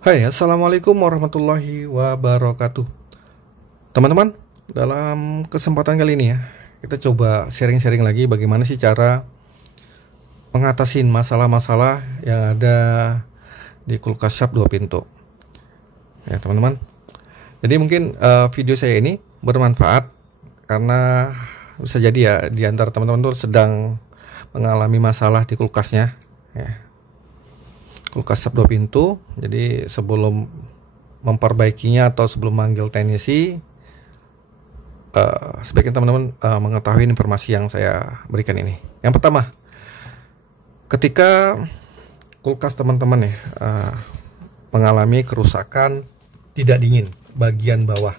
Hai, Assalamualaikum warahmatullahi wabarakatuh. Teman-teman, dalam kesempatan kali ini ya, kita coba sharing-sharing lagi bagaimana sih cara mengatasin masalah-masalah yang ada di kulkas Sharp 2 pintu. Ya, teman-teman. Jadi mungkin video saya ini bermanfaat karena bisa jadi ya di antara teman-teman tuh sedang mengalami masalah di kulkasnya ya. Kulkas Sharp 2 pintu. Jadi sebelum memperbaikinya atau sebelum manggil teknisi, sebaiknya teman-teman mengetahui informasi yang saya berikan ini. Yang pertama, ketika kulkas teman-teman ya mengalami kerusakan tidak dingin bagian bawah.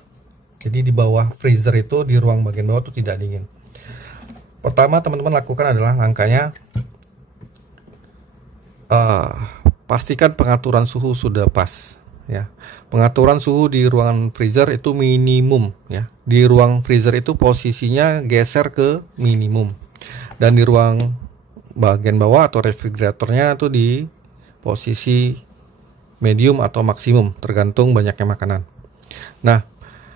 Jadi di bawah freezer itu, di ruang bagian bawah itu tidak dingin. Pertama teman-teman lakukan adalah langkahnya pastikan pengaturan suhu sudah pas ya. Pengaturan suhu di ruangan freezer itu minimum ya. Di ruang freezer itu posisinya geser ke minimum, dan di ruang bagian bawah atau refrigeratornya itu di posisi medium atau maksimum tergantung banyaknya makanan. Nah,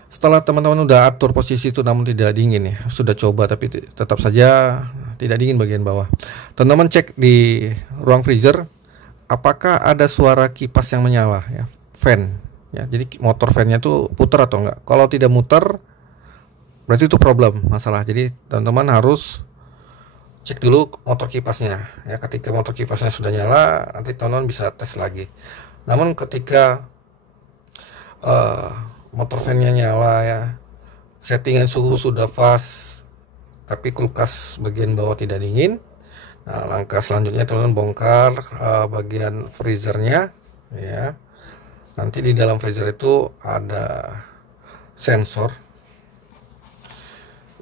setelah teman-teman udah atur posisi itu namun tidak dingin ya, sudah coba tapi tetap saja tidak dingin bagian bawah, teman-teman cek di ruang freezer apakah ada suara kipas yang menyala ya, fan ya. Jadi motor fan-nya tuh putar atau enggak. Kalau tidak muter berarti itu problem, masalah. Jadi teman-teman harus cek dulu motor kipasnya ya. Ketika motor kipasnya sudah nyala, nanti teman-teman bisa tes lagi. Namun ketika motor fan-nya nyala ya, settingan suhu sudah pas tapi kulkas bagian bawah tidak dingin, nah langkah selanjutnya teman-teman bongkar bagian freezernya ya. Nanti di dalam freezer itu ada sensor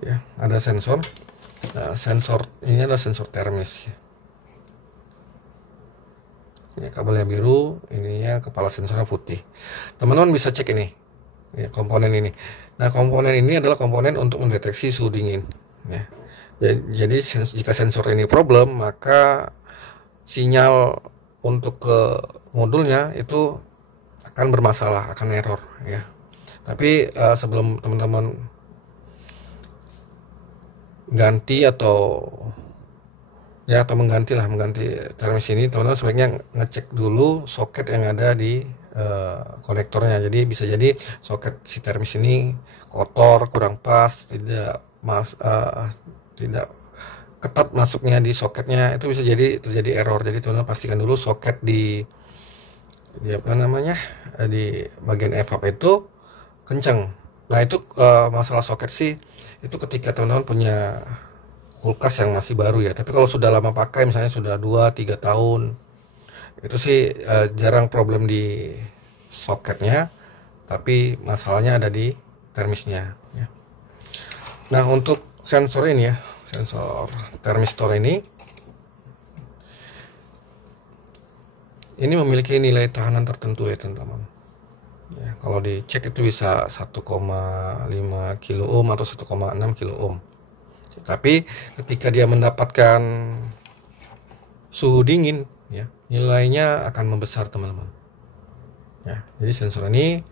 ya, ada sensor. Nah, sensor ini adalah sensor termis ya. Ini kabelnya biru, ininya kepala sensornya putih. Teman-teman bisa cek ini ya, komponen ini. Nah, komponen ini adalah komponen untuk mendeteksi suhu dingin ya. Jadi jika sensor ini problem, maka sinyal untuk ke modulnya itu akan bermasalah, akan error ya. Tapi sebelum teman-teman ganti atau mengganti termis ini, teman-teman sebaiknya ngecek dulu soket yang ada di konektornya. Jadi bisa jadi soket si termis ini kotor, kurang pas, tidak ketat masuknya di soketnya, itu bisa jadi terjadi error. Jadi teman-teman pastikan dulu soket di di bagian evap itu kenceng. Nah itu masalah soket sih itu ketika teman-teman punya kulkas yang masih baru ya. Tapi kalau sudah lama pakai, misalnya sudah 2-3 tahun, itu sih jarang problem di soketnya, tapi masalahnya ada di termisnya ya. Nah untuk sensor ini ya, sensor termistor ini memiliki nilai tahanan tertentu ya teman-teman ya. Kalau dicek itu bisa 1,5 kilo ohm atau 1,6 kilo ohm. Tapi ketika dia mendapatkan suhu dingin ya, nilainya akan membesar teman-teman ya. Jadi sensor ini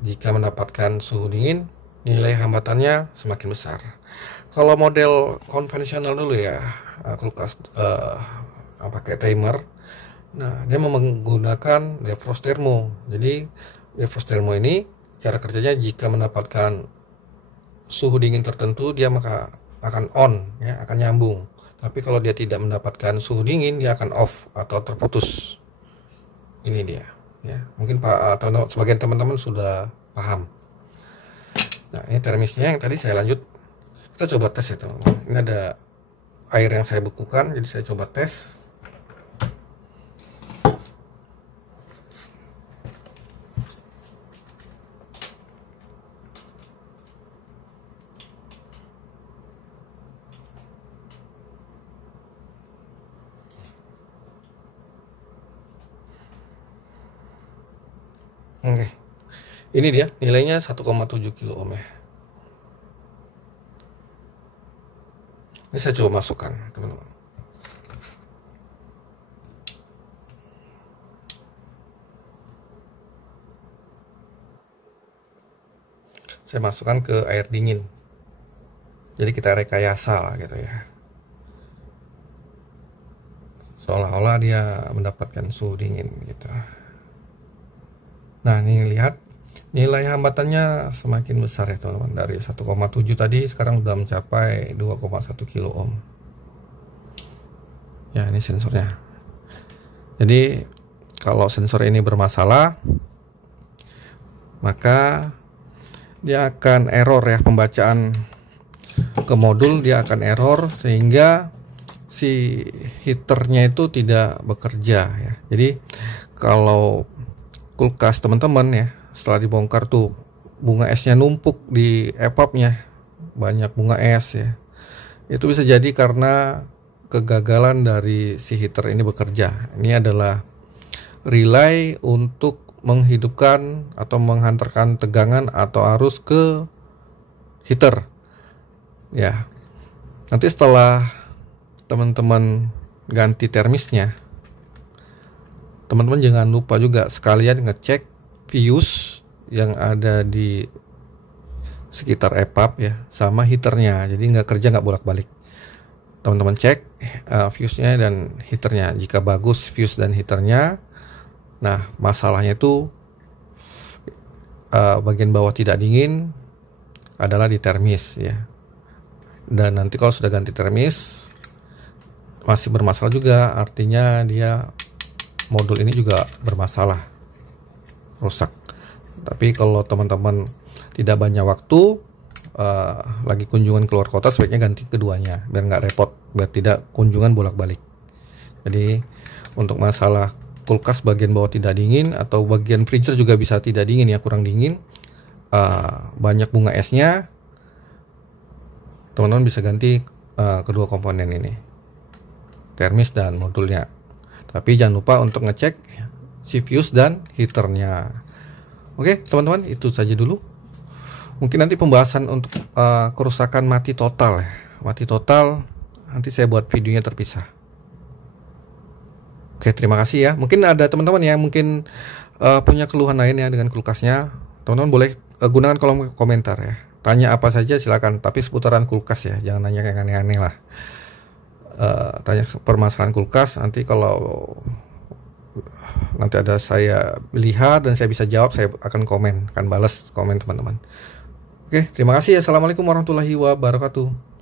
jika mendapatkan suhu dingin, nilai hambatannya semakin besar. Kalau model konvensional dulu ya, kulkas pakai timer. Nah, dia menggunakan defrost thermo. Jadi defrost thermo ini cara kerjanya jika mendapatkan suhu dingin tertentu, dia maka akan on ya, akan nyambung. Tapi kalau dia tidak mendapatkan suhu dingin, dia akan off atau terputus. Ini dia ya. Mungkin atau sebagian teman-teman sudah paham. Nah, ini termisnya yang tadi saya lanjut. Kita coba tes ya teman-teman. Ini ada air yang saya bekukan, jadi saya coba tes. Oke, ini dia nilainya 1,7 kilo ohm ya. Ini saya coba masukkan teman-teman. saya masukkan ke air dingin. Jadi kita rekayasa lah gitu ya, seolah-olah dia mendapatkan suhu dingin gitu. Nah ini lihat nilai hambatannya semakin besar ya teman-teman. Dari 1,7 tadi sekarang udah mencapai 2,1 kilo ohm. Ya ini sensornya. Jadi kalau sensor ini bermasalah, maka dia akan error ya, pembacaan ke modul dia akan error sehingga si heaternya itu tidak bekerja ya. Jadi kalau kulkas teman-teman ya, setelah dibongkar tuh bunga esnya numpuk di EPAP-nya, banyak bunga es ya, itu bisa jadi karena kegagalan dari si heater ini bekerja. Ini adalah relay untuk menghidupkan atau menghantarkan tegangan atau arus ke heater ya. Nanti setelah teman-teman ganti termisnya, teman-teman jangan lupa juga sekalian ngecek fuse yang ada di sekitar EPAP ya, sama heaternya. Jadi nggak kerja, nggak bolak-balik. Teman-teman cek fuse-nya dan heaternya. Jika bagus fuse dan heaternya, nah masalahnya itu bagian bawah tidak dingin adalah di termis ya. Dan nanti kalau sudah ganti termis masih bermasalah juga, artinya dia modul ini juga bermasalah, rusak. Tapi kalau teman-teman tidak banyak waktu, lagi kunjungan keluar kota, sebaiknya ganti keduanya biar nggak repot, biar tidak kunjungan bolak-balik. Jadi untuk masalah kulkas bagian bawah tidak dingin atau bagian freezer juga bisa tidak dingin ya, kurang dingin, banyak bunga esnya, teman-teman bisa ganti kedua komponen ini, termis dan modulnya. Tapi jangan lupa untuk ngecek si fuse dan heaternya. Oke teman-teman, itu saja dulu. Mungkin nanti pembahasan untuk kerusakan mati total ya. Mati total nanti saya buat videonya terpisah. Oke, terima kasih ya. Mungkin ada teman-teman yang mungkin punya keluhan lain ya dengan kulkasnya. Teman-teman boleh gunakan kolom komentar ya. Tanya apa saja silakan, tapi seputaran kulkas ya. Jangan nanya yang aneh-aneh lah. Tanya permasalahan kulkas, nanti kalau nanti ada saya lihat dan saya bisa jawab, saya akan komen, akan balas komen teman-teman. Oke, terima kasih. Assalamualaikum warahmatullahi wabarakatuh.